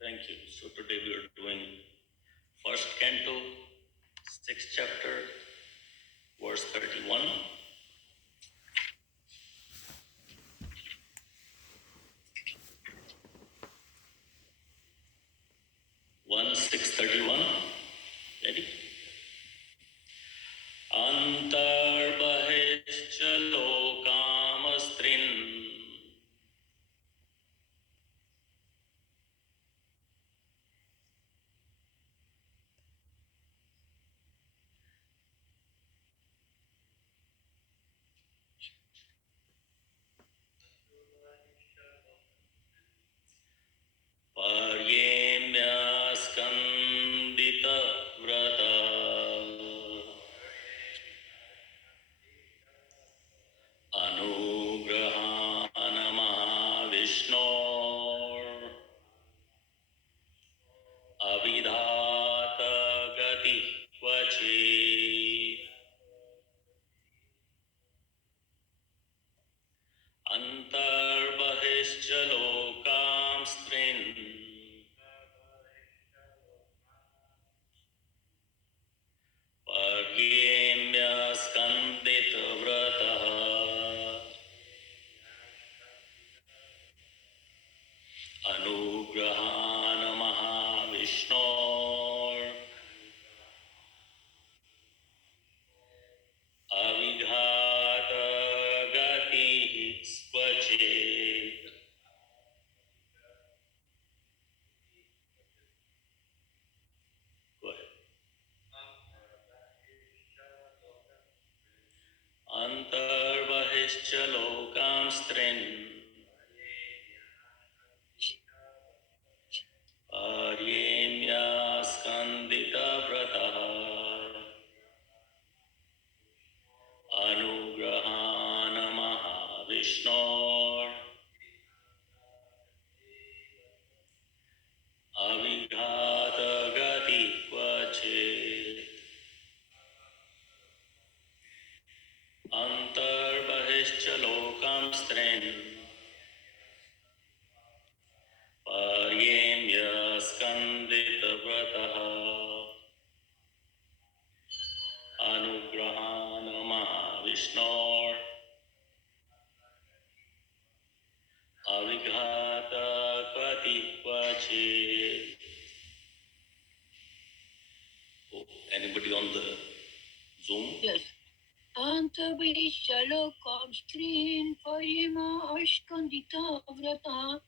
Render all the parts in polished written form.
Thank you. So today we are doing first canto, sixth chapter, verse 31. 631. Ready? Antarbahishcha lokamastrin paryemya skandita vrata anugrahana mahavishno avidhata gati kvachi antarbahishcha lokam strin paryemya skandita vrata अनुग्रहान महाविष्णो अविघात गति क्वचित् अंतर्बहिश्च लोकांस्त्रिन् आर्येम्या स्कन्दितव्रतः अनुग्रहान महाविष्णो अविघात गति क्वचित् अंतर्बहिश्च लोकांस्त्रिन् पार्येम्य स्कन्दितव्रतः अनुग्रहान महाविष्णो अविघात गति क्वचित्. Anybody on the Zoom? Yes. Antarbhishalokam strin parima ashkandita vrata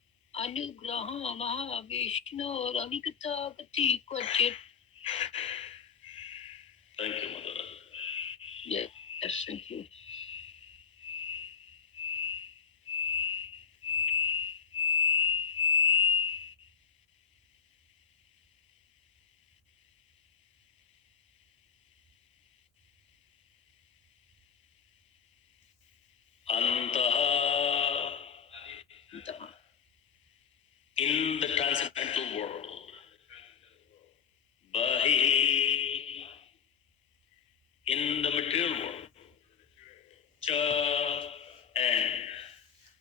anugraha mahavishno ravigata gati kvachit. Thank you, Mother. Yes, thank you. Antaha, in the transcendental world, Bahi, in the material world, Cha, and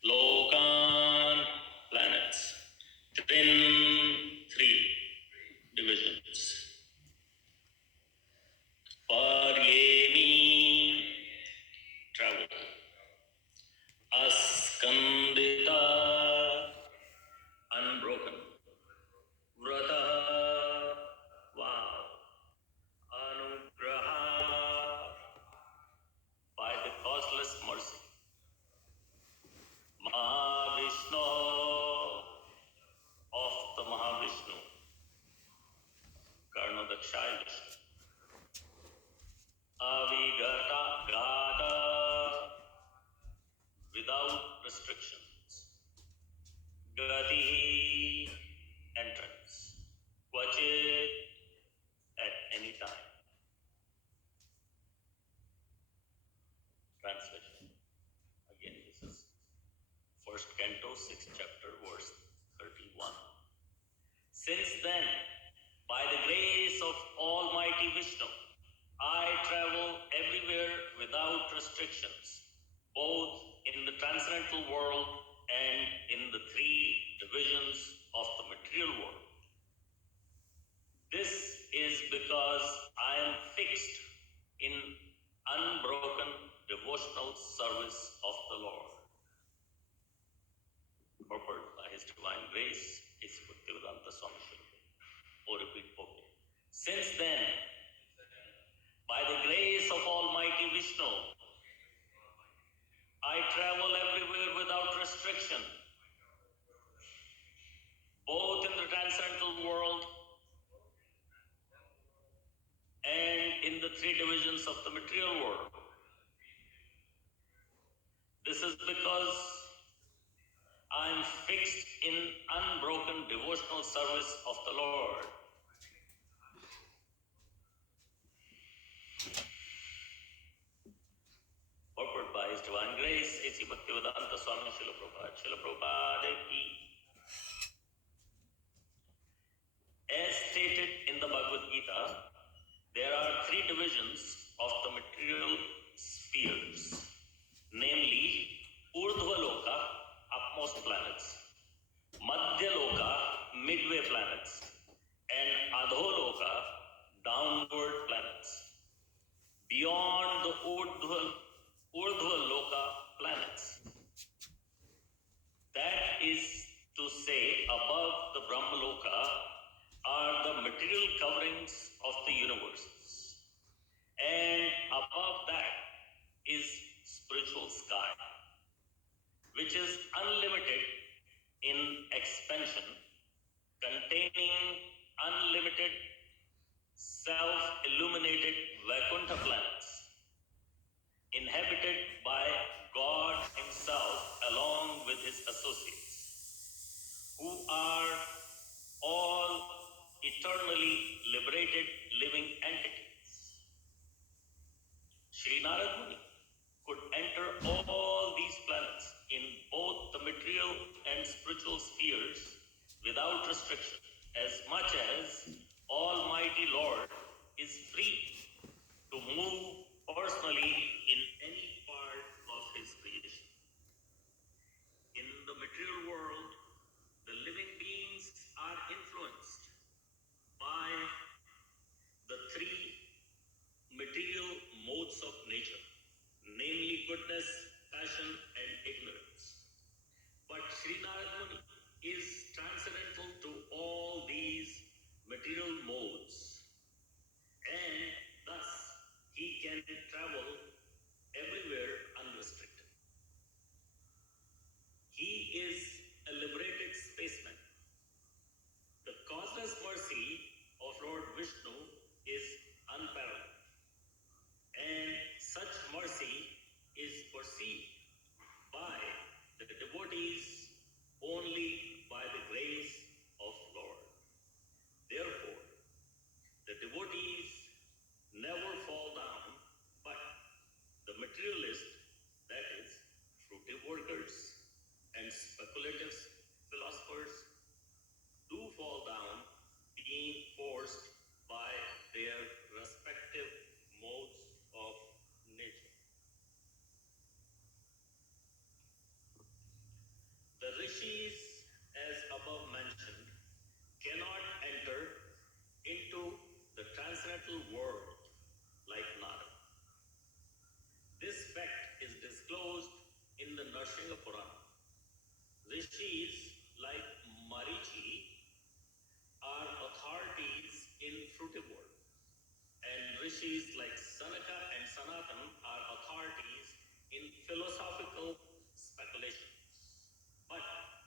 Lokan, planets, three divisions. Paryemi, travel. Askandita, unbroken. Vrata, wow. Anugraha, by the causeless mercy. Mahavishnu, of the Mahavishnu. Karnodakshaya Vishnu. Avigata, gata, without restrictions. Gati, entrance. Kvachit, at any time. Translation. Again, this is first canto, sixth chapter, verse 31. Since then, by the grace of Almighty Vishnu, I travel everywhere without restrictions, both in the transcendental world and in the three divisions of the material world. This is because I am fixed in unbroken devotional service of the Lord. Purport by His divine grace, is Bhaktivedanta Swami Srila. Or repeat okay. Since then, by the grace of Almighty Vishnu, I travel everywhere without restriction, both in the transcendental world and in the three divisions of the material world. This is because I am fixed in unbroken devotional service of the Lord. Purport by His divine grace, A.C. Bhaktivedanta Swami Srila Prabhupada. Srila Prabhupada ki. As stated in the Bhagavad Gita, there are three divisions of the material spheres, namely Urdhva Loka, upmost planets, Madhya Loka, midway planets, and Adho Loka, downward planets. Beyond the Urdhva Loka planets, that is to say, above the Brahmaloka, are the material coverings of the universes. And above that is spiritual sky, which is unlimited in expansion, containing unlimited self-illuminated Vaikuntha planets, inhabited by God Himself along with His associates, who are all eternally liberated living entities. Sri Narad Muni could enter all these planets in both the material and spiritual spheres without restriction, as much as Almighty Lord is free to move personally in any part of His creation. In the material world, the living beings are influenced by the three material modes of nature, namely goodness, passion, and ignorance. But Sri Narad Muni is transcendental to all these material modes, and thus he can travel everywhere unrestricted. He is a liberated spaceman. The causeless mercy of Lord Vishnu is unparalleled, and such mercy is perceived by the devotees only by the grace of Lord. Therefore, the devotees never fall down, but the materialist, that is, fruitive workers and speculative philosophers, do fall down, being forced by their respective modes of nature. The rishis, as above mentioned, cannot enter into the transcendental world like Narada. This fact is disclosed in the Narsingha Purana. Rishis like Marichi are authorities in fruitive world, and rishis like Sanaka and Sanatan are authorities in philosophical speculations. But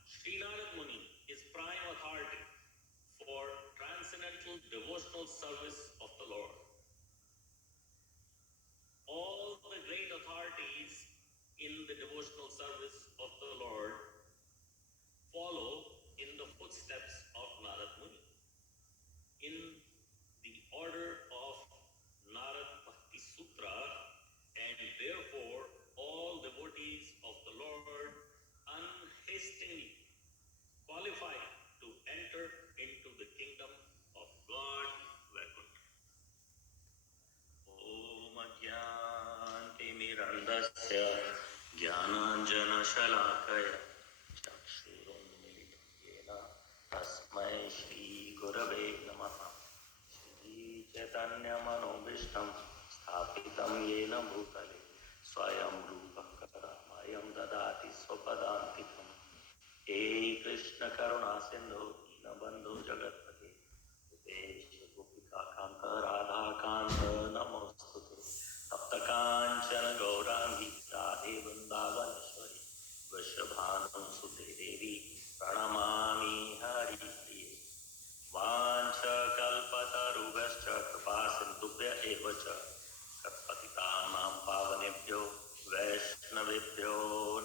Sri Narad Muni is prime authority for transcendental devotional service of the Lord. All the great authorities in the devotional service of the Lord follow in the footsteps of Narad Muni in the order of Narad Bhakti Sutra, and therefore all devotees of the Lord unhastingly qualify to enter into the kingdom of God, Vaikuntha. Om Ajnantimirandasya Jnananjana Shalakaya Chakshurunmilitam Yena Tasmai Shri Gurave Namaha. चैतन्यमनोभीष्टं स्थापितं येन भूतले स्वयं रूपः कदामयं ददाति स्वपदान्तिकम् हे कृष्ण करुणा सिन्धु दीनबन्धु जगत्पते गोपेश गोपिकान्त राधाकान्त नमोस्तुते तप्तकाञ्चन गौराङ्गी राधे वृन्दावनेश्वरी वृषभानुसुते देवी प्रणमामि हरिप्रिये वाञ्छकल्पतरुभ्यश्च कृपासिन्धुभ्य एव च पतितानां पावनेभ्यो वैष्णवेभ्यो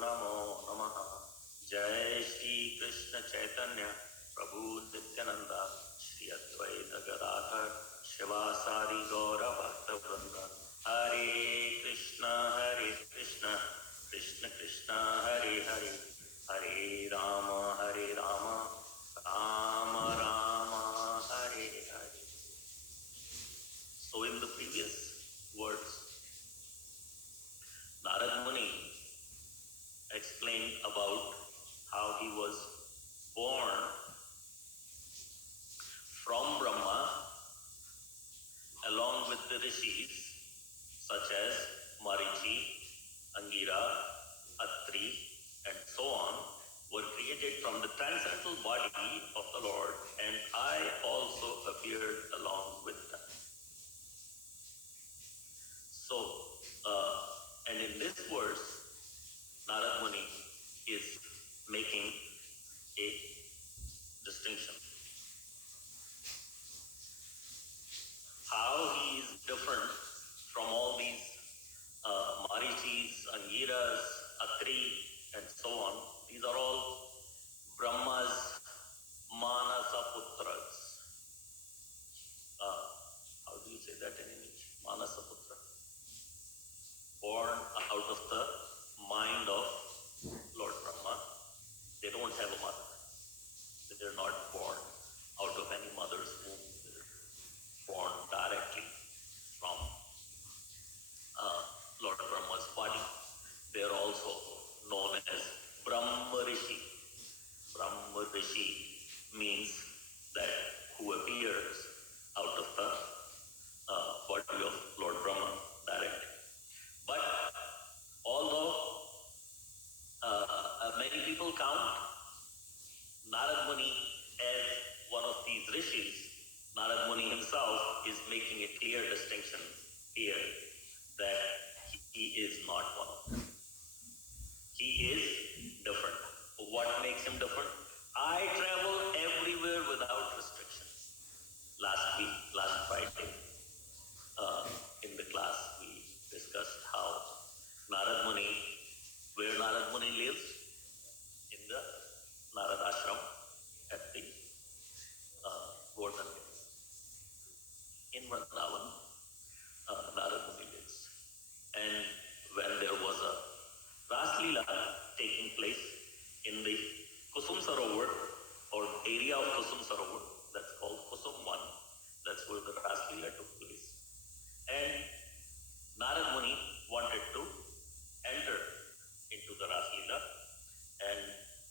नमो नमः। जय श्री कृष्ण चैतन्य प्रभु नित्यानंद श्री अद्वैत गदाधर शिवासादि गौर भक्तवृंद हरे Krishna Krishna Krishna Hare Hare Hare Ram Ram Ram Hare Hare. So in the previous words, Narad Muni explained about how he was born from Brahma along with the rishis such as Marichi, Angira, Atri and so on were created from the transcendental body of the Lord, and I also appeared along with them. So, and in this verse, Narad Muni is making a distinction. How he is different from all these Marichis, Angiras, Atri, and so on. These are all Brahma's Manasa Putras. How do you say that in English? Manasa Putra. Born out of the mind of Lord Brahma. They don't have a mother. They're not born out of any mother's womb. They're born directly from Lord Brahma's body. They are also known as Brahma Rishi. Brahma Rishi means that who appears out of the body of Lord Brahma directly. But although many people count Narad Muni as one of these rishis, Narad Muni himself is making a clear distinction here that he is not one of them. He is different. What makes him different? I travel everywhere without restriction. Last Friday, in the class, we discussed how Narad Muni, where Narad Muni lives, in the Narad Ashram at the Golden Hill. In Vrindavan, Narad Muni lives. And when there was a Ras Leela taking place in the Kusum Sarovar, or area of Kusum Sarovar, that's called Kusum 1, that's where the Ras Leela took place. And Narad Muni wanted to enter into the Ras Leela, and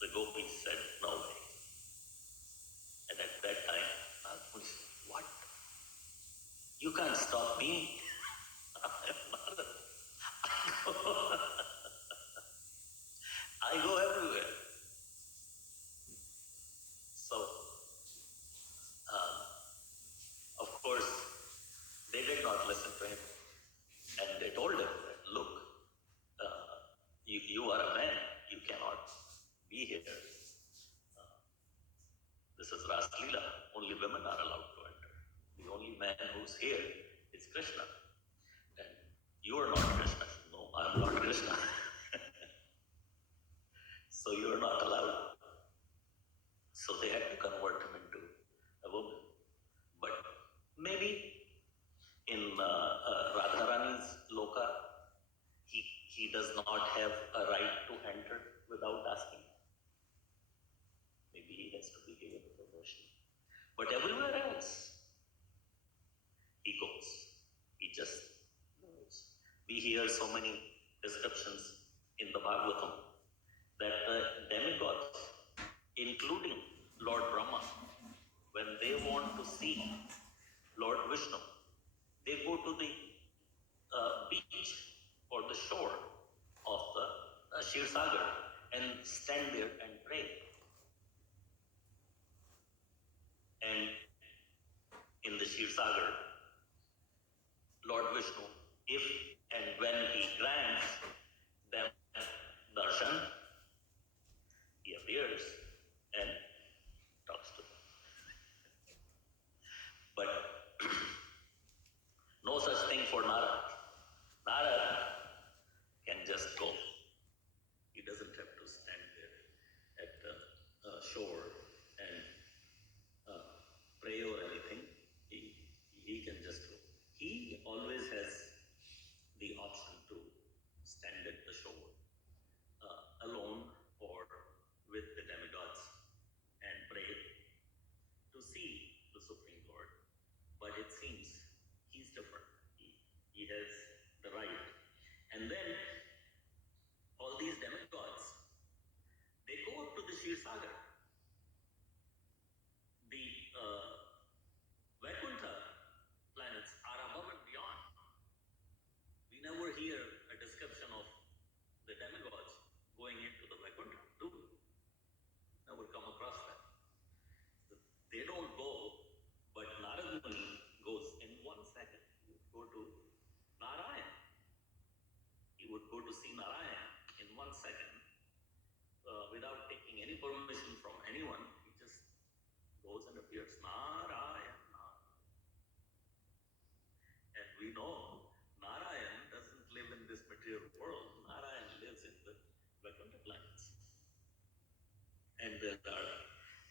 the gopis said, no way. And at that time, Narad Muni said, what? You can't stop me. I go everywhere. So, of course, they did not listen to him. And they told him that, look, you are a man, you cannot be here. This is Ras Leela, only women are allowed to enter. The only man who's here is Krishna. And you are not Krishna. No, I'm not Krishna. So you are not allowed. So they had to convert him into a woman. But maybe in Radharani's Loka, he does not have a right to enter without asking. Maybe he has to be given permission. But everywhere else, he goes. He just goes. We hear so many descriptions in the Bhagavatam that the demigods, including Lord Brahma, when they want to see Lord Vishnu, they go to the beach or the shore of the Shirsagar and stand there and pray. And in the Shirsagar, Lord Vishnu, if and when he grants them darshan, he appears and talks to them. But no such thing for Narad. Narad can just go. He doesn't have to stand there at the shore and pray or anything. He can just go. He always has the option to stand at the shore alone or with the demigods and pray to see the Supreme Lord. But it seems he's different. He has the right. And then all these demigods, they go up to the Shirsagar. The Vaikuntha planets are above and beyond. We never hear a description of the demigods going into the Vaikuntha, do we? Never come across that. They don't go, but Narada Muni goes in 1 second. He would go to Narayan. He would go to see Narayan in 1 second without taking any permission from anyone. He just goes and appears. Narayan, Narayan. And we know Narayan doesn't live in this material world. Narayan lives in the Vaikuntha planets. And there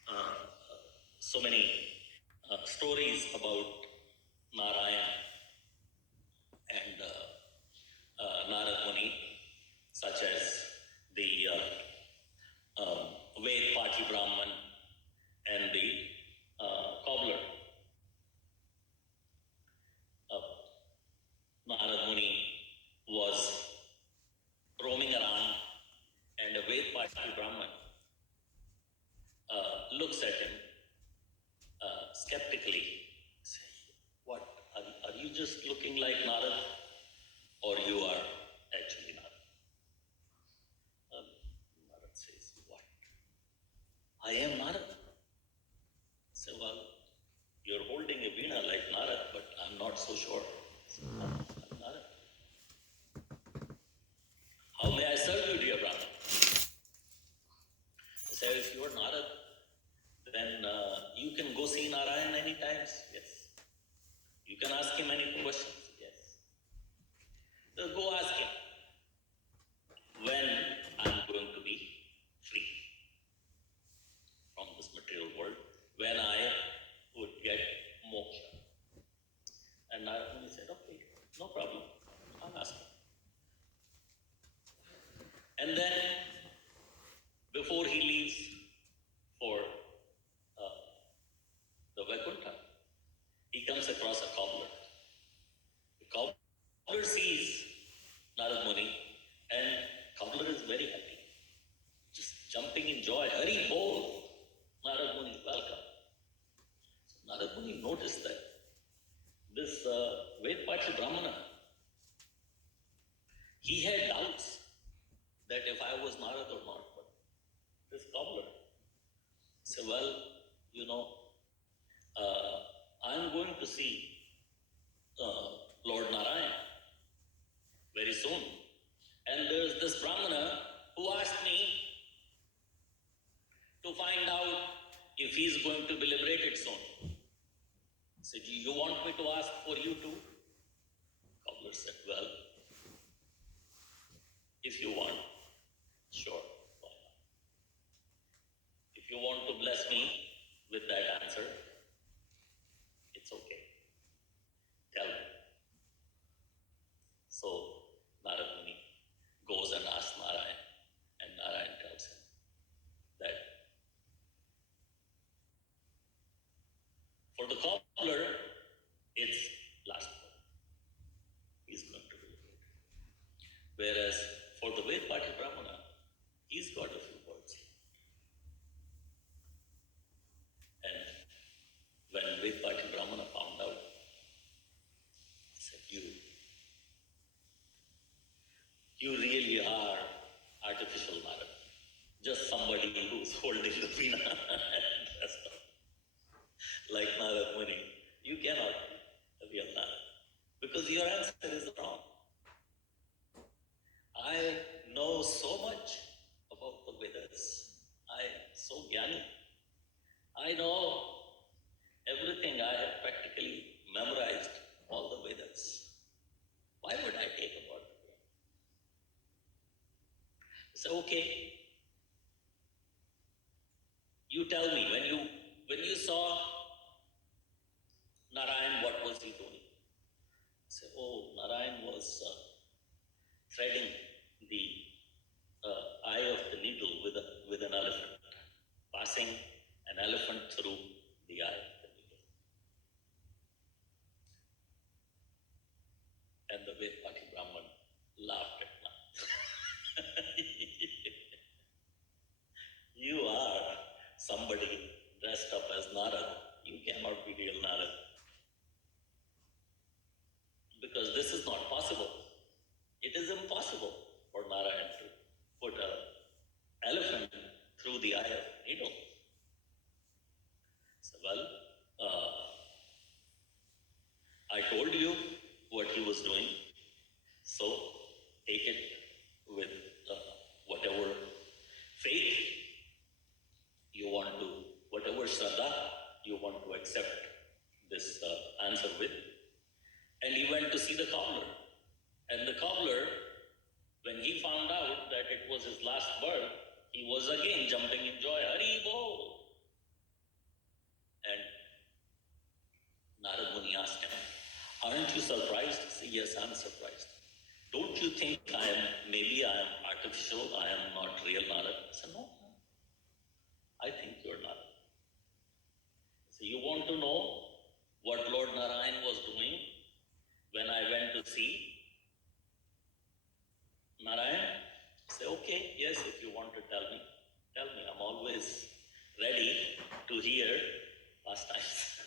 are so many stories about Narayan and Narad Muni, such as the Ved Pati Brahman and the cobbler. Narad Muni was roaming around, and a Ved Pati Brahman looks at him skeptically. What, are you just looking like Narad, or you are actually Narad? Narad says, what? I am Narad. So, well, you're holding a veena like Narad, but I'm not so sure. So, I'm Narad. How may I serve you, dear Brahman? He says, if you are Narad, then you can go see Narayan any times. Yes. You can ask him any questions. Yes. Just go ask him when I'm going to be free from this material world, when I would get moksha. And Narada Muni said, okay, no problem. I'll ask him. And then, before he leaves for the Vaikuntha, he comes across a cobbler. The cobbler sees Narad Muni, and cobbler is very happy, just jumping in joy. Hari bol, Narad Muni, welcome. So Narad Muni noticed that this Ved Pati Brahmana, he had doubts that if I was Narad or not, but this cobbler said, well, you know, I'm going to see Lord Narayan very soon. And there's this Brahmana who asked me to find out if he's going to be liberated soon. Said, you want me to ask for you too? Cobbler said, well, if you want, sure, why not? If you want to bless me with that answer, it's okay. Tell me. So Narad Muni goes and asks Narayan, and Narayan tells him that for the cobbler, it's last just somebody who's holding the veena dressed up like Narad Muni. You cannot be a real Narad because your answer is wrong. I know so much about the Vedas. I am so jnani. I know everything. I have practically memorized all the Vedas. Why would I take about it? So okay, you tell me when you saw Narayan, what was he doing? Say, oh, Narayan was threading the eye of the needle with an elephant, passing an elephant through the eye of the needle. And the Vedpati Brahman laughed at that. You are somebody dressed up as Narad. You cannot be real Narad. Because this is not possible. It is impossible for Narayan to put an elephant through the eye of a needle. So, well, I told you what he was doing, so take it with whatever faith you want to, whatever shraddha you want to accept this answer with. And he went to see the cobbler. And the cobbler, when he found out that it was his last birth, he was again jumping in joy. Hari Bol! And Narad Muni asked him, aren't you surprised? He said, yes, I'm surprised. Don't you think maybe I am artificial, I am not real Narad? I said, no, I think you're Narad. So you want to know what Lord Narayan was doing when I went to see Narayan? Say, okay, yes, if you want to tell me, I'm always ready to hear pastimes.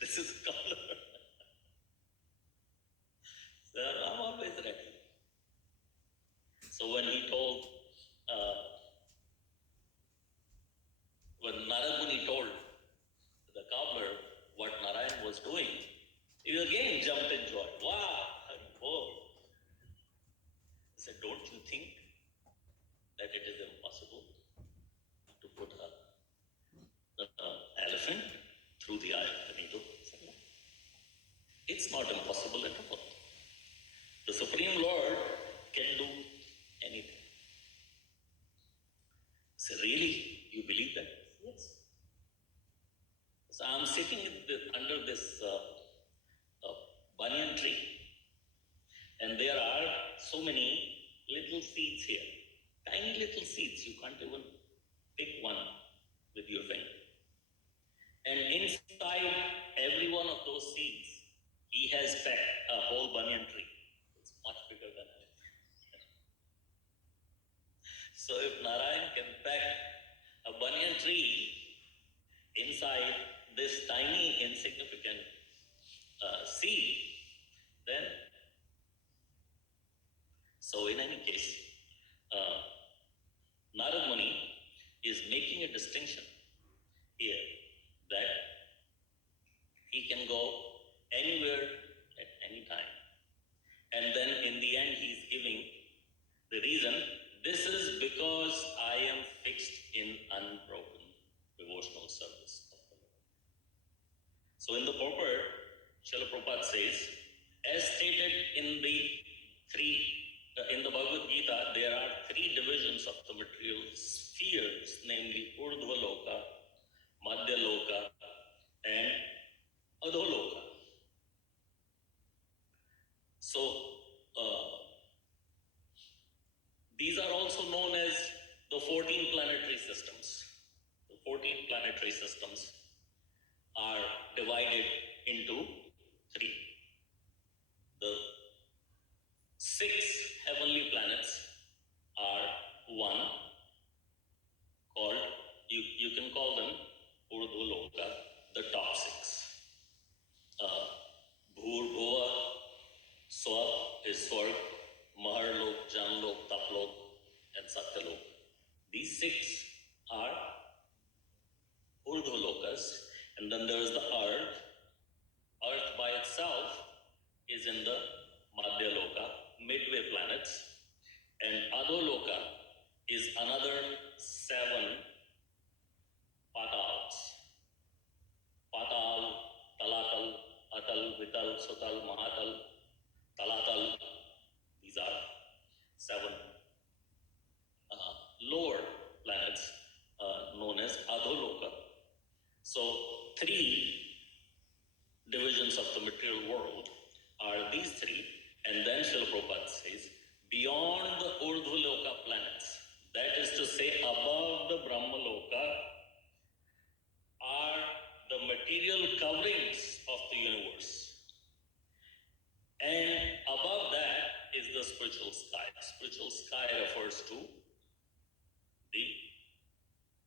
This is a color. Sir, I'm always ready. So when he told, when Narad Muni told the cobbler what Narayan was doing, he again jumped in joy. Wow! Oh. He said, don't you think that it is impossible to put an elephant through the eye of the needle? He said, no. It's not impossible at all. The Supreme Lord can do anything. So really, you believe that? Yes. So I'm sitting under this banyan tree, and there are so many little seeds here. Tiny little seeds, you can't even pick one with your finger. And inside every one of those seeds, he has packed a whole banyan tree. It's much bigger than it. So if Narayan can pack a banyan tree inside this tiny insignificant seed, then, so in any case, Narad Muni is making a distinction here that he can go anywhere at any time. And then in the end, he's giving the reason, this is because I am fixed in unbroken devotional service of the Lord. So in the purport, Srila Prabhupada says, as stated in the Bhagavad Gita, there are three divisions of the material spheres, namely Urdhva Loka, Madhya Loka, and Adholoka. So, these are also known as the 14 planetary systems. The 14 planetary systems are divided into three. The 6 heavenly planets are one, called, you can call them Urdhva-loka, the top 6. Bhur-bhuva, Swa is Swarg, Mahar-lok, Jan-lok, Tap-lok, and six are Urdhvalokas, and then there is the earth. Earth by itself is in the Madhyaloka, midway planets, and Adholoka is another 7 patals. Patal, Talatal, Atal, Vital, Sutal, Mahatal, Talatal. These are 7 lower planets known as Adholoka. So 3 divisions of the material world are these 3, and then Srila Prabhupada says, beyond the Urdhvaloka planets, that is to say above the Brahmaloka, are the material coverings of the universe. And above that is the spiritual sky. Spiritual sky refers to the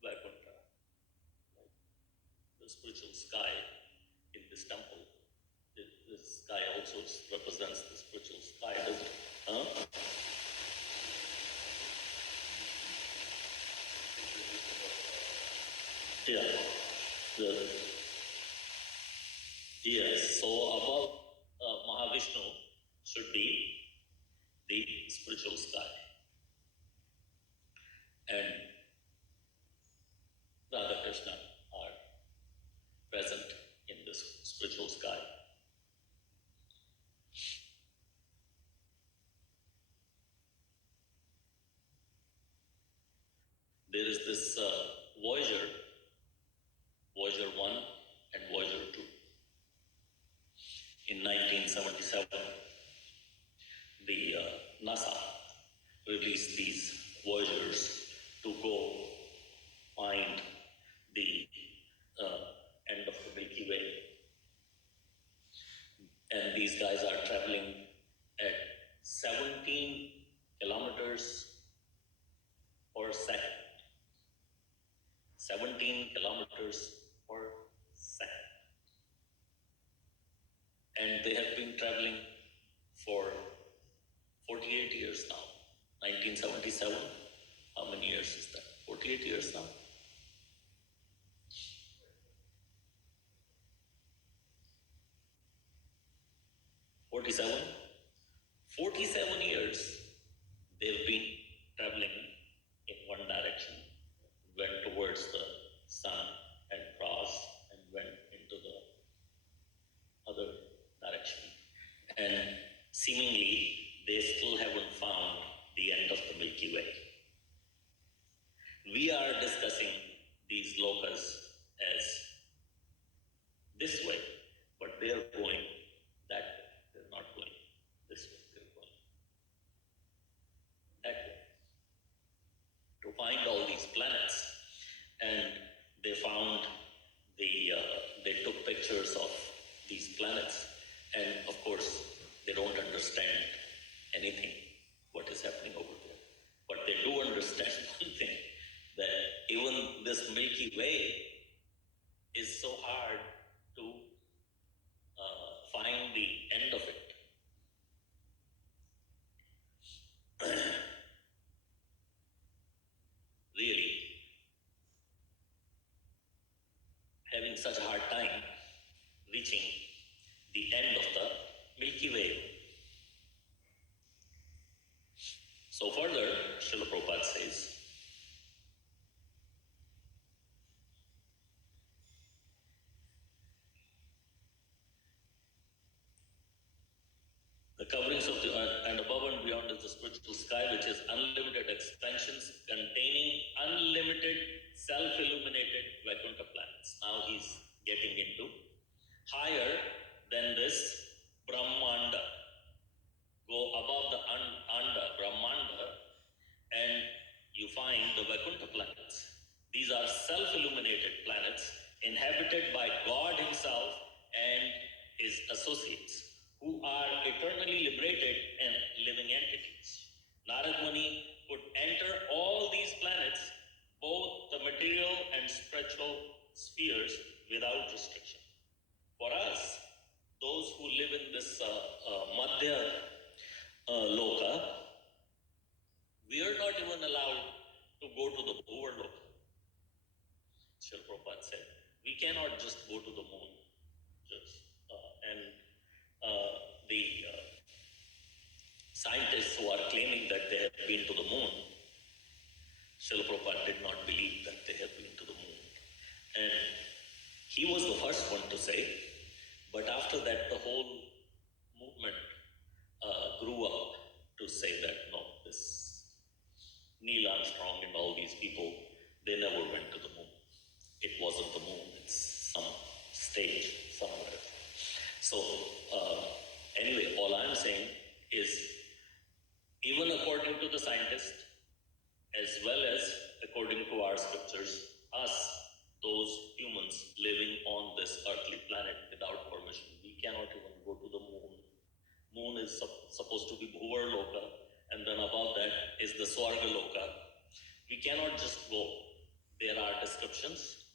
Vaikuntha. The spiritual sky in this temple. This sky also represents the spiritual sky, doesn't it? Huh? Yeah. Yes, so above Mahavishnu should be the spiritual sky. And Radha Krishna are present in this spiritual sky. There is this Voyager 1 and Voyager 2. In 1977, the NASA released these Voyagers to go find the end of the Milky Way. And these guys are traveling at 17 kilometers per second. 17 kilometers per second. And they have been traveling for 48 years now. 1977, how many years is that? 48 years now. 47 years they've been traveling in one direction, went towards the sun and crossed and went into the other direction. And seemingly they still haven't found the end of the Milky Way. We are discussing these lokas as this way, but they are going that way. They're not going this way, they're going that way. To find all these planets, and they found they took pictures of these planets, and of course they don't understand anything what is happening over there, but they do understand one thing, that even this Milky Way is so hard to find the end of it. Really having such a hard time reaching the end of the Milky Way. So further, Srila Prabhupada says, the coverings of the earth and above and beyond is the spiritual sky, which is unlimited expansions containing unlimited self-illuminated Vaikuntha planets. Now he's getting into higher than this Brahmanda. Go above the Anda, Brahmanda, and you find the Vaikuntha planets. These are self-illuminated planets inhabited by God himself and his associates, who are eternally liberated and living entities. Narad Muni could enter all these planets, both the material and spiritual spheres, without restriction. For us, those who live in this Madhya Loka, we are not even allowed to go to the overlook. Srila Prabhupada said, we cannot just go to the moon. The scientists who are claiming that they have been to the moon, Srila Prabhupada did not believe that they have been to the moon. And he was the first one to say, but after that the whole movement grew up to say that no, this Neil Armstrong and all these people, they never went to the moon. It wasn't the moon, it's some stage somewhere. So anyway, all I'm saying is, even according to the scientists, as well as according to our scriptures, us, those humans living on this earthly planet without permission, we cannot even go to the moon. Moon is supposed to be Bhuvar Loka, and then above that is the Swarga Loka. We cannot just go. There are descriptions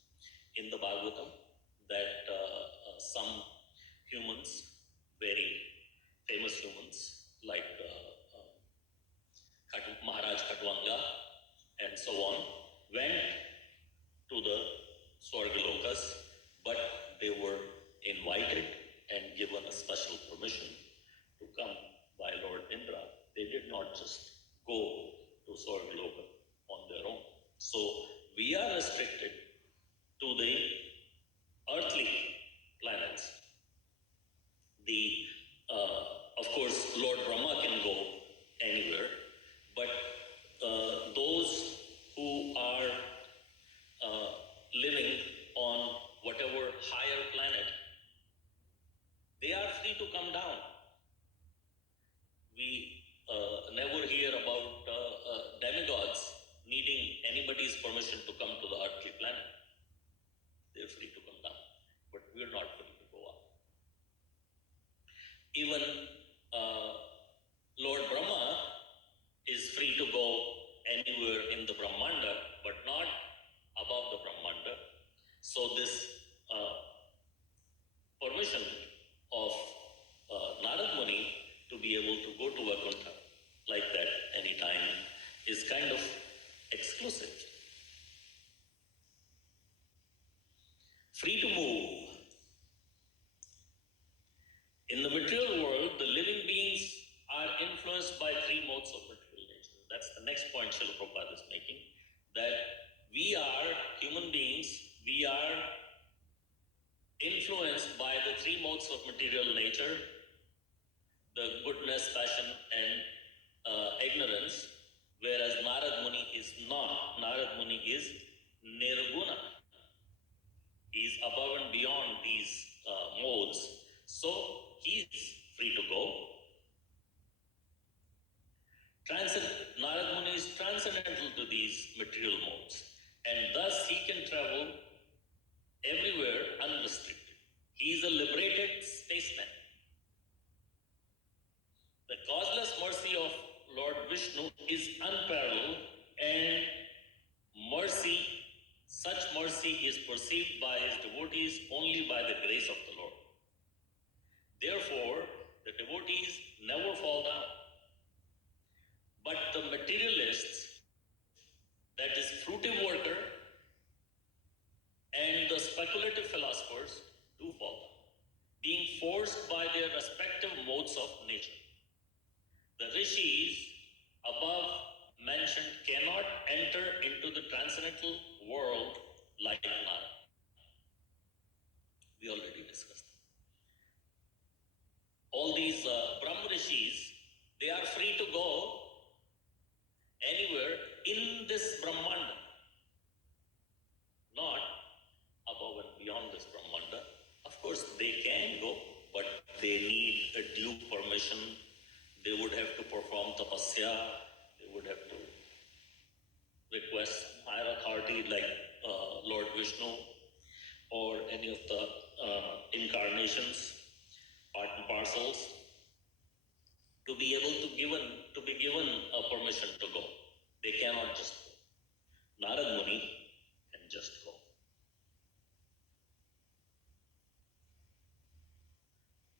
in the Bhagavatam that some humans, very famous humans, like Maharaj Khatwanga and so on, went to the Swargalokas, but they were invited and given a special permission to come by Lord Indra. They did not just go to Swargaloka on their own. So we are restricted to the earthly planets. Of course, Lord Brahma can go anywhere, but those who are living on whatever higher planet, they are free to come down. We never hear about demigods needing anybody's permission to come to the earthly planet. They're free to come down, but we're not free to go up. Even Lord Brahma is free to go anywhere in the Brahmanda, but not above the Brahmanda. So this permission of Narad Muni to be able to go to Vaikuntha like that anytime is kind of exclusive. Free to move. In the material world, the living beings are influenced by three modes of material nature. That's the next point Srila Prabhupada is making, that we are human beings, we are influenced by the three modes of material nature, the goodness, passion, and ignorance, whereas Narad Muni is not. Narad Muni is Nirguna. He is above and beyond these modes, so he is free to go. Narad Muni is transcendental to these material modes, and thus he can travel everywhere unrestricted. He is a liberated spaceman. The causeless mercy of Lord Vishnu is unparalleled, and such mercy is perceived by his devotees only by the grace of the Lord. Therefore, the devotees never fall down. But the materialists, that is fruitive worker, and the speculative philosophers do fall down, being forced by their respective modes of nature. The rishis above mentioned cannot enter into the transcendental world like Narada. We already discussed that. All these Brahma rishis, they are free to go anywhere in this Brahmanda, not above and beyond this Brahmanda. Of course, they can go, but they need a due permission. They would have to perform tapasya, they would have to request higher authority like Lord Vishnu or any of the incarnations, part and parcels, to be able to be given a permission to go. They cannot just go. Narad Muni can just go.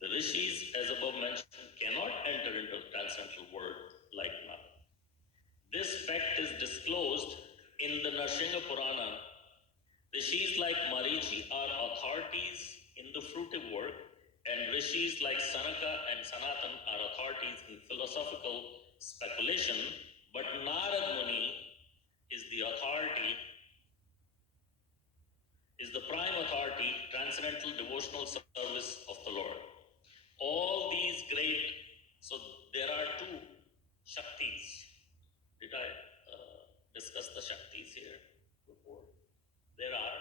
The rishis, as above mentioned, cannot enter into the transcendental world like Narada. This fact is disclosed in the Narsingha Purana, Rishis like Marichi are authorities in the fruitive work, and Rishis like Sanaka and Sanatan are authorities in philosophical speculation, but Narad Muni is the authority, is the prime authority, transcendental devotional service of the Lord. All these great, so there are two Shaktis. Did I discuss the Shaktis here before? There are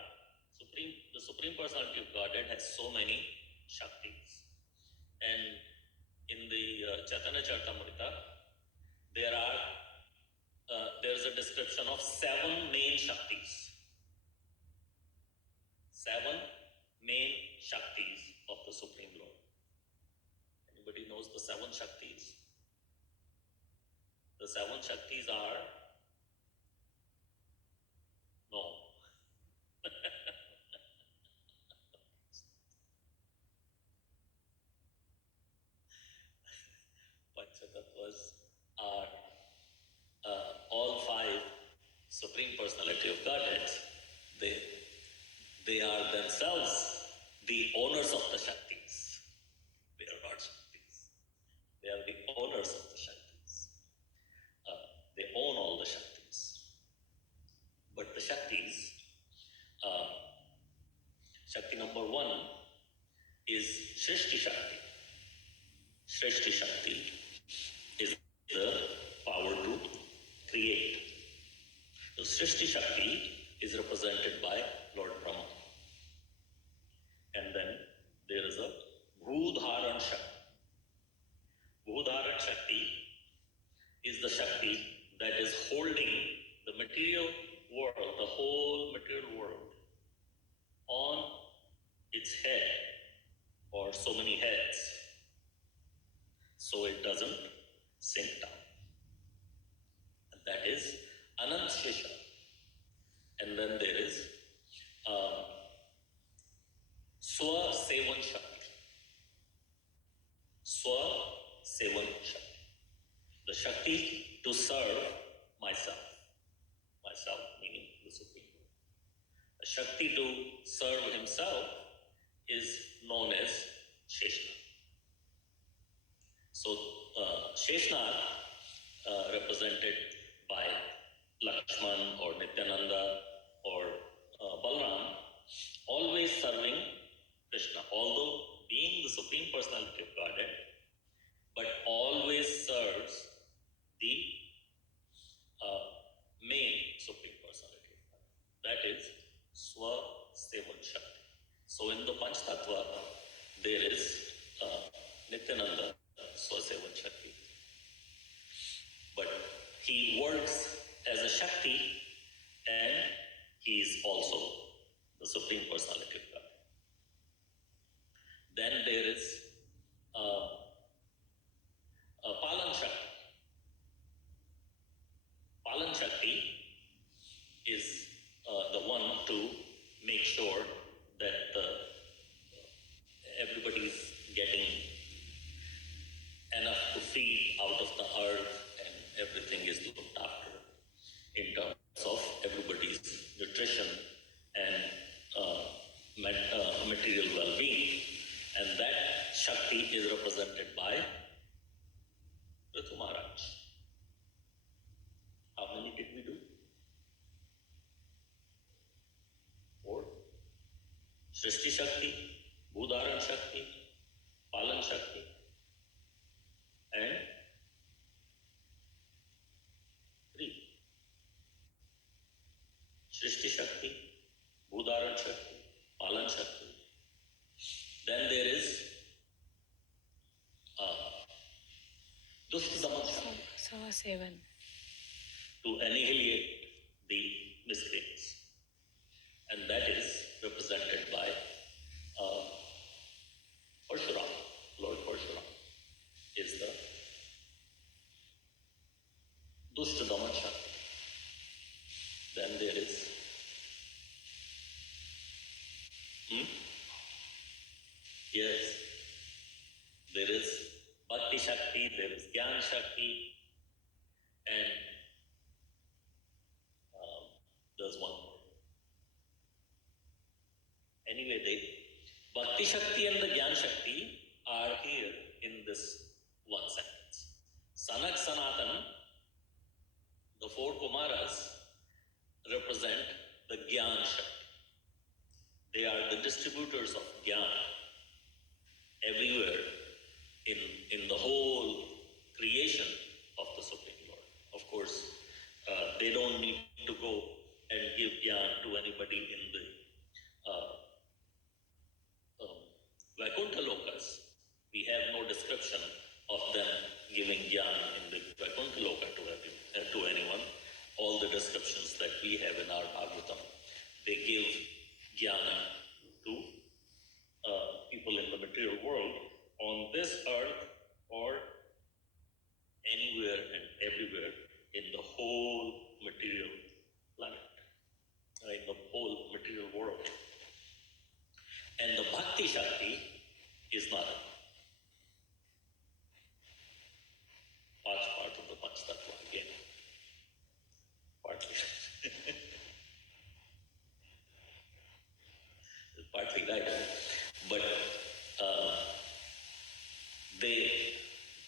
the Supreme Personality of Godhead has so many Shaktis. And in the Chaitanya Charitamrita, there's a description of 7 main Shaktis. 7 main Shaktis of the Supreme Lord. Anybody knows the 7 Shaktis? The 7 Shaktis are no. Panchatattvas are all 5 Supreme Personality of Godhead. They are themselves the owners of the Shaktis. They are not Shaktis. They are the owners of the Shaktis. They own all the Shaktis. But the Shaktis, Shakti number 1 is Shrishti Shakti. Shrishti Shakti is the power to create. So Srishti Shakti is represented by Lord Brahma. And then there is a Bhudharan Shakti. Bhudharan Shakti is the Shakti that is holding the material world, the whole material world, on its head, or so many heads, so it doesn't sink down. And that is Anant Shesha. And then there is Swa Sevan Shakti. Swa Sevan Shakti. The Shakti to serve myself. Myself meaning the Supreme Lord. The Shakti to serve himself is known as Sheshnath. So Sheshnath, represented by Lakshman or Nityananda or Balaram, always serving Krishna, although being the Supreme Personality of Godhead, but always serves the main Supreme Personality of Godhead. That is Swa Sevan Shakti. So in the Panch Tattva, there is Nityananda Swa Sevan Shakti. But he works as a Shakti, and he is also the Supreme Personality of God. Then there is Palan Shakti. Palan Shakti is the one to make sure that everybody is getting enough to feed out of the earth, and everything is looked after in terms of everybody's nutrition and material well-being. And that Shakti is represented by Prithu Maharaj. How many did we do? 4. Srishti Shakti, Bhudharan Shakti, Palan Shakti, and 3. Srishti Shakti, Bhudharan Shakti, Palan Shakti. Then there is Dushta Daman Shakti. Sawa Sevan. To annihilate the miscreants. And that is represented by Parshuram. Lord Parshuram is the Dushta Daman Shakti. Then there is yes, there is Bhakti Shakti, there is Gyan Shakti, and There's one more. Anyway, the Bhakti Shakti and the Gyan Shakti are here in this one sentence. Sanak Sanatan, the four Kumaras, represent the Gyan Shakti. They are the distributors of Gyan everywhere in the whole creation of the Supreme Lord. Of course, they don't need to go and give Gyan to anybody in the Vaikuntha Lokas. We have no description of them giving Gyan in the Vaikuntha Loka to anyone. All the descriptions that we have in our Bhagavatam, they give Jnana to people in the material world on this earth or anywhere and everywhere in the whole material planet, in the whole material world. And the Bhakti Shakti is not part of the Panch Tattva again. Partly. Partly right. But the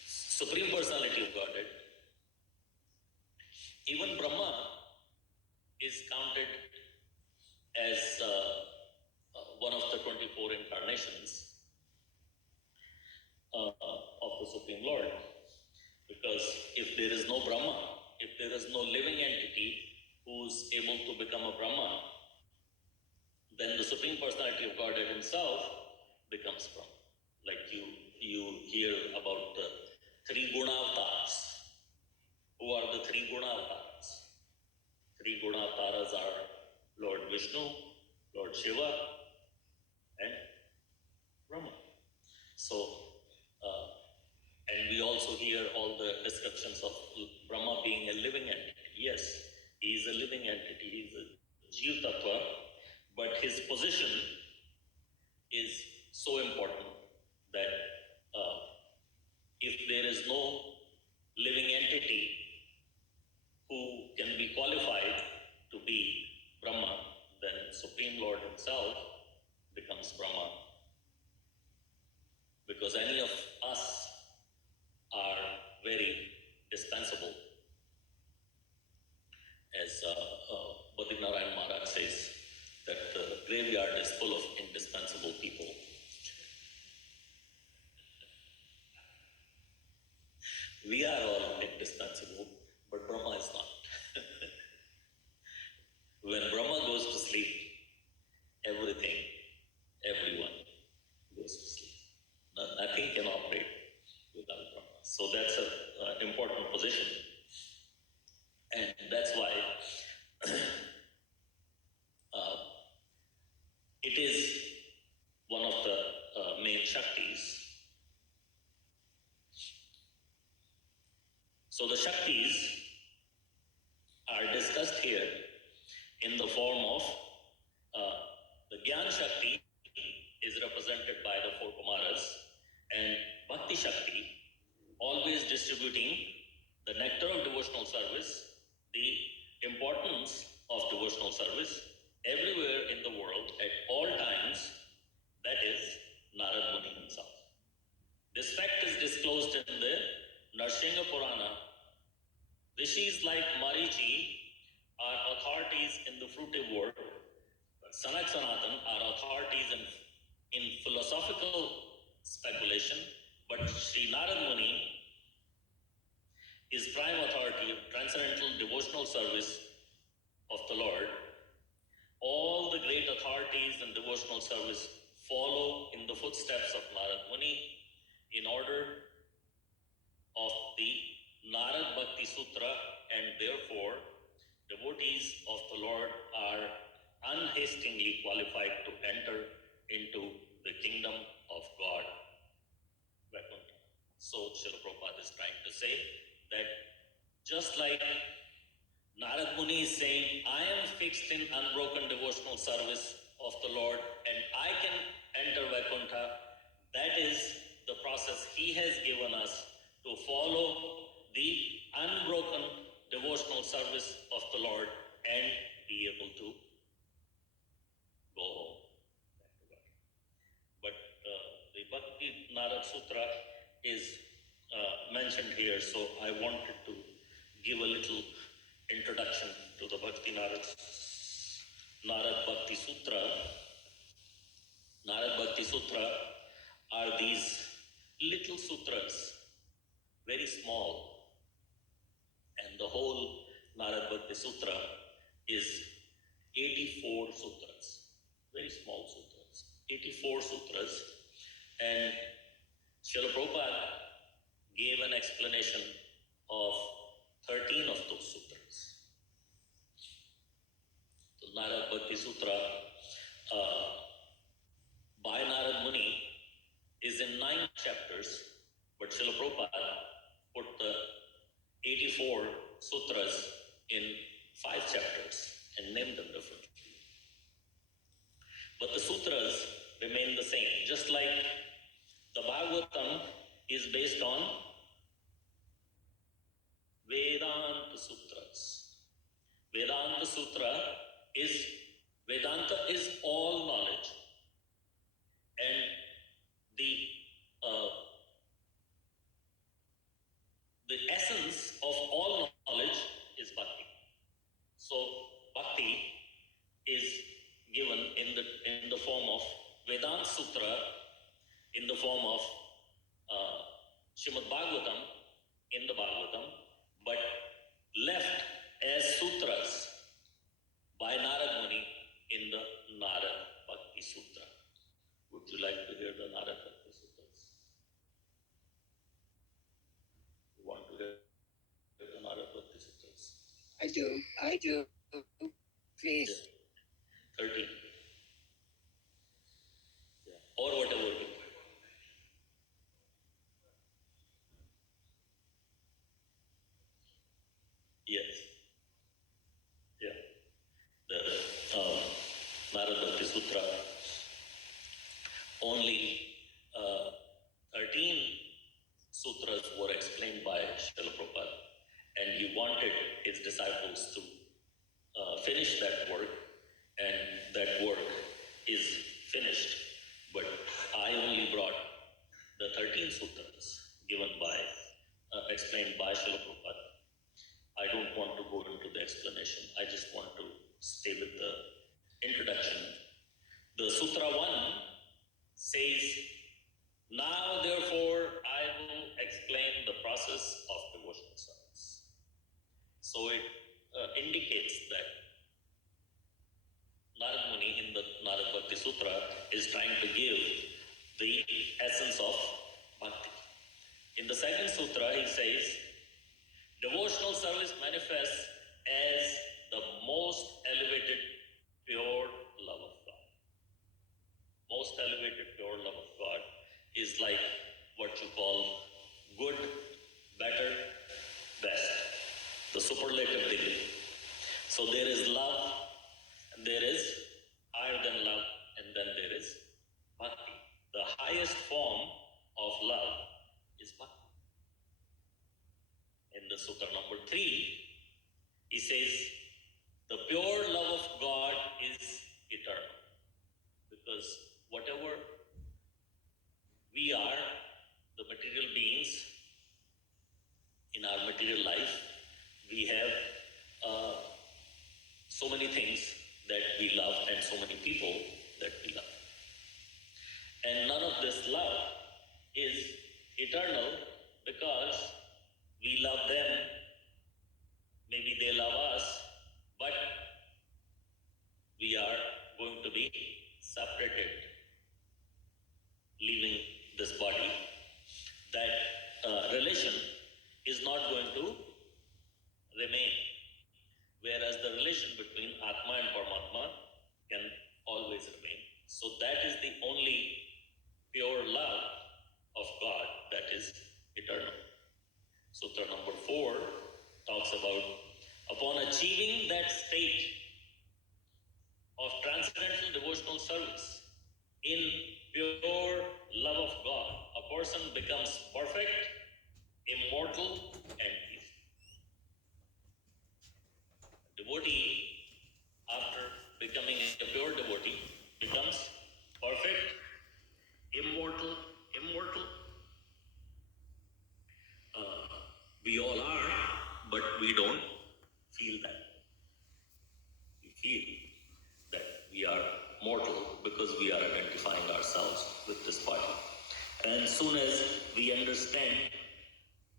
Supreme Personality of Godhead, even Brahma is counted as one of the 24 incarnations of the Supreme Lord. Because if there is no Brahma, if there is no living entity who's able to become a Brahma, then the Supreme Personality of Godhead himself becomes Brahma. Like you hear about the three Gunavatars. Who are the three Gunavatars? Three Gunavatars are Lord Vishnu, Lord Shiva, and Brahma. So, and we also hear all the descriptions of Brahma being a living entity. Yes, he is a living entity, he is a Jeev Tattva, but his position is so important that if there is no living entity who can be qualified to be Brahma, then Supreme Lord himself becomes Brahma. Because any of us are very dispensable. As Badrinaran Maharaj says, that the graveyard is full of indispensable people. We are all indispensable, but Brahma is not. When Brahma goes to sleep, everything, everyone goes to sleep. Nothing can operate without Brahma. So that's an important position. And that's why it is one of the main Shaktis. So the Shaktis are discussed here in the form of the Gyan Shakti is represented by the four Kumaras, and Bhakti Shakti, always distributing the nectar of devotional service, the importance of devotional service everywhere in the world at all times, that is Narad Muni himself. This fact is disclosed in the Narsingha Purana. Rishis like Marichi are authorities in the fruitive world. Sanak Sanatan are authorities in philosophical speculation, but Sri Narad Muni is prime authority of transcendental devotional service of the Lord. All the great authorities in devotional service follow in the footsteps of Narad Muni in order of the Narad Bhakti Sutra, and therefore devotees of the Lord are unhastingly qualified to enter into the kingdom of God. So Srila Prabhupada is trying to say that just like Narad Muni is saying, I am fixed in unbroken devotional service of the Lord and I can enter Vaikuntha, that is the process he has given us to follow the unbroken devotional service of the Lord and be able Sutra is mentioned here, so I wanted to give a little introduction to the Narad Bhakti Sutra. Narad Bhakti Sutra are these little sutras, very small, and the whole Narad Bhakti Sutra is 84 sutras, very small sutras, 84 sutras, and Srila Prabhupada gave an explanation of 13 of those sutras. The Narad Bhakti Sutra by Narad Muni is in 9 chapters, but Srila Prabhupada put the 84 sutras in 5 chapters and named them differently. But the sutras remain the same, just like the Bhagavatam is based on Vedanta Sutras. Vedanta is all knowledge, and the essence of all knowledge is bhakti. So bhakti is given in the form of Vedanta Sutra, in the form of Srimad Bhagavatam, in the Bhagavatam, but left as sutras by Narad Muni in the Narad Bhakti Sutra. Would you like to hear the Narad Bhakti Sutras? You want to hear the Narad Bhakti Sutras? I do. Please. Yeah. 13. Yeah. Or whatever. Yes. Yeah. The Narad Bhakti Sutra, only 13 sutras were explained by Srila Prabhupada, and he wanted his disciples to finish that work, and that work is finished. But I only brought the 13 sutras explained by Srila Prabhupada. I don't want to go into the explanation. I just want to stay with the introduction. The Sutra 1 says, "Now therefore I will explain the process of devotional service." So it indicates that Narad Muni in the Narad Bhakti Sutra is trying to give the essence of bhakti. In the second sutra he says, devotional service manifests as the most elevated pure love of God. Most elevated pure love of God is like what you call good, better, best, the superlative degree. So there is love, and there is higher than love, and then there is bhakti. The highest form of love is bhakti. In the sutra number 3, he says, the pure love of God is eternal. Because whatever we are, the material beings, in our material life, we have so many things that we love and so many people that we love. And none of this love is eternal because we love them, maybe they love us, but we are going to be separated, leaving this body. That relation is not going to remain, whereas the relation between Atma and Paramatma can always remain. So that is the only pure love of God that is eternal. Sutra number 4 talks about, upon achieving that state of transcendental devotional service in pure love of God, a person becomes perfect, immortal, and peaceful. Devotee, after becoming a pure devotee, becomes perfect, immortal, feel that we are mortal because we are identifying ourselves with this body. And as soon as we understand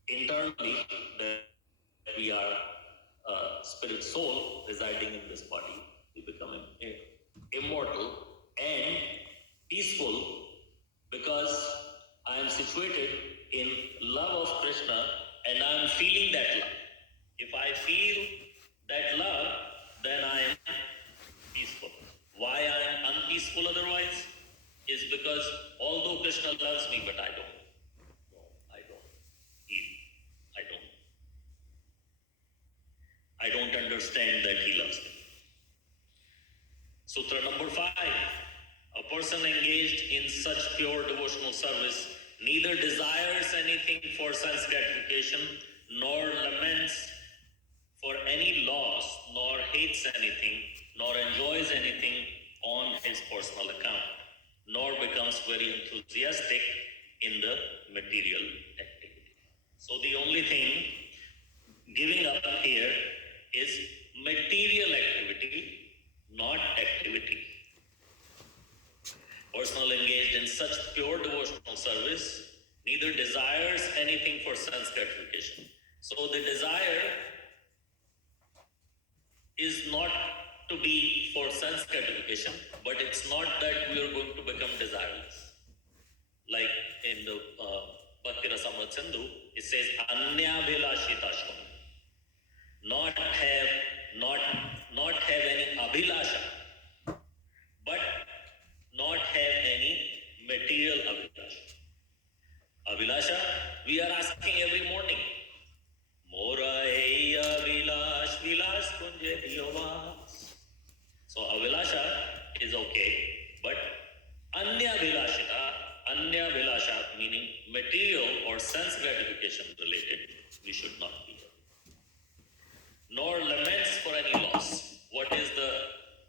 internally that we are a spirit soul residing in this body, we become immortal and peaceful because I am situated in love of Krishna and I am feeling that love. If I feel that love, then I am peaceful. Why I am unpeaceful otherwise is because although Krishna loves me, but I don't. No, I don't feel. I don't understand that he loves me. Sutra number 5. A person engaged in such pure devotional service neither desires anything for sense gratification, nor laments for any loss, nor hates anything, nor enjoys anything on his personal account, nor becomes very enthusiastic in the material activity. So the only thing giving up here is material activity, not activity. Personal engaged in such pure devotional service neither desires anything for sense gratification. So the desire is not to be for sense gratification, but it's not that we are going to become desireless. Like in the Bhakti Rasamrita Sindhu, it says Anyabhilashitashvam. Not have any abhilasha, but not have any material abhilasha. Abhilasha, we are asking every morning. Mora hey abhilash vilas kunje diyovas. So abhilasha is okay, but anya bhilasha meaning material or sense gratification related, we should not be. Nor laments for any loss. What is the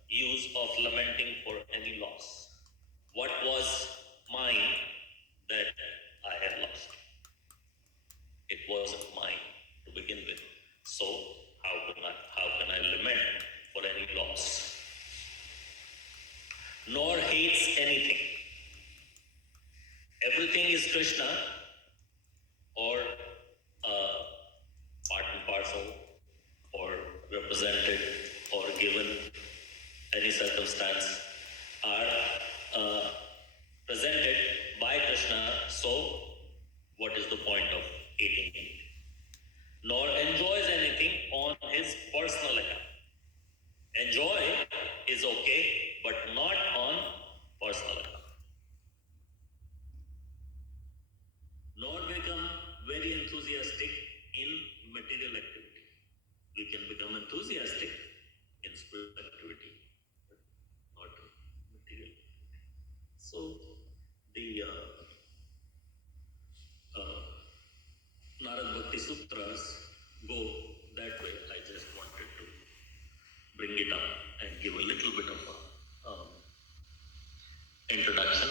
use of lamenting for any loss? What was mine that I had lost? It wasn't mine to begin with. So how can I lament for any loss? Nor hates anything. Everything is Krishna or part and parcel or represented or given any circumstance are presented by Krishna. So what is the point of hating him? Nor enjoys anything on his personal account. Enjoy is okay, but not on personal account. Nor become very enthusiastic in material activity. We can become enthusiastic in spiritual activity, but not material. So the Narad Bhakti Sutras go that way. I just wanted to bring it up and give a little bit of a introduction